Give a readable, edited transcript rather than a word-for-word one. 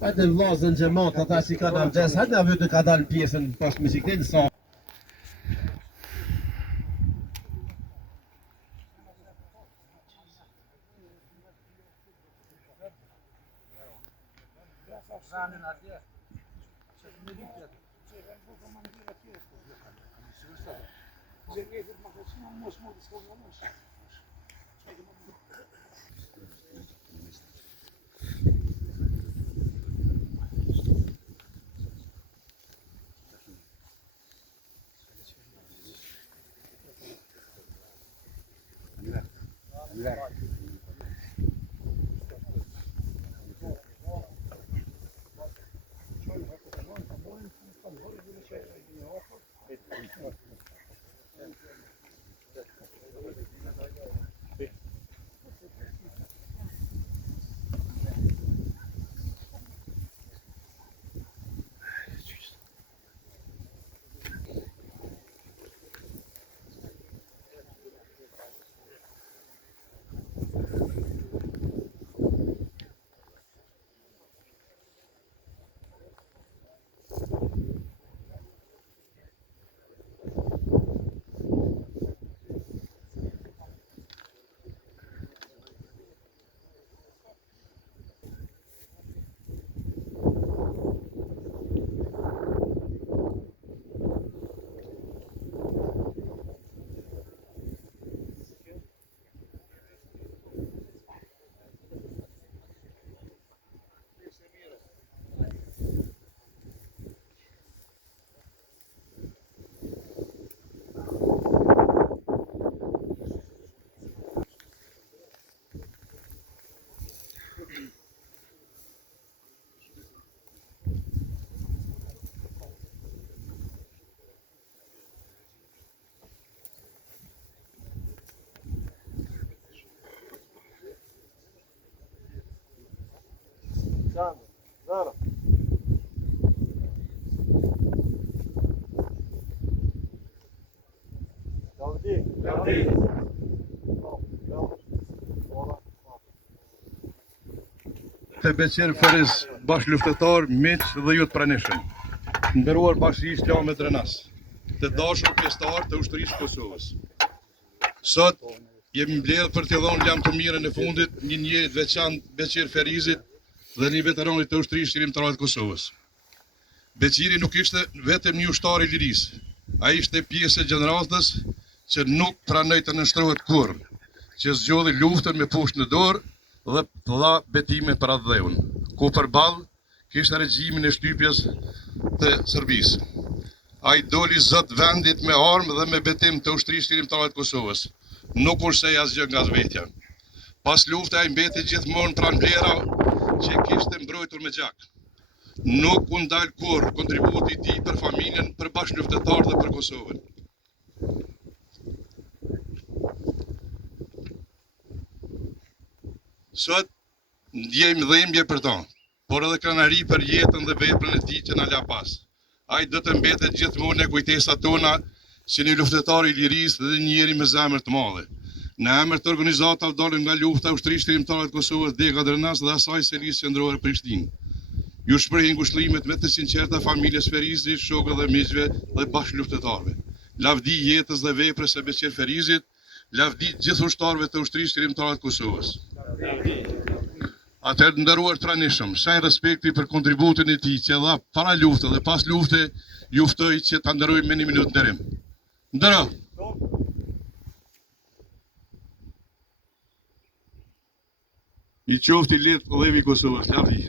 Hajde vllazën xhamat, ata si kanë abdes, hajde na vetë ka dalë pjesën pas muzikën sa. Zara. Davdi. Të Beqir Feriz, bash luftetar, miq dhe ju të pranishëm. Nderuar Bashkia Islame Drenas, të dashur pjesëtar të ushtrisë Kosovës. Sot jemi mbledhur për t'i dhënë lam të mirën e fundit një njerit veçantë Beqir Ferizit dhe një veteranit të ushtrisë qërimtare të Kosovës. Beqiri nuk ishte vetëm një ushtar i lirisë, ai ishte pjesë e gjeneratës që nuk pranoi të nështrohet kurrë, që zgjodhi luftën me pushtë në dorë dhe dha betime për atë dheun, ku përballë kishte regjimin e shtypjes të Serbisë. Ai doli zot vendit me armë dhe me betim të ushtrisë qërimtare të Kosovës, nuk kursej asgjë nga vetja. Pas luftës ai mbeti gjithmonë pranë vlera që kishte mbrojtur me gjak. Nuk u ndal kurrë kontributi i tij për familjen, për bashkëluftëtarët dhe për Kosovën. Sot ndjejmë dhimbje për ta, por edhe krenari për jetën dhe veprën e tij që na la pas. Ai do të mbetet gjithmonë në kujtesat tona si një luftetar i lirisë dhe njëri me zemër të madhe. Në emër të organizatave dalëm nga lufta ushtrisë qërimtare të Kosovës Dega Drenas dhe asaj selisë qendrore Prishtinë. Ju shprehin ngushëllimet me të sinqerta familjes Ferizit, shokëve dhe miqve dhe bashkëluftëtarëve. Lavdi jetës dhe veprës së Beqir Ferizit, lavdi gjithë ushtarëve të ushtrisë qërimtare të Kosovës. Atëherë nderuar pranishëm, shenjë respekti për kontributin e tij që dha para luftës dhe pas luftës, ju ftoj që ta nderojmë me një minutë nderim. Ndero. I qofti letë levi Kosovës, lavdi.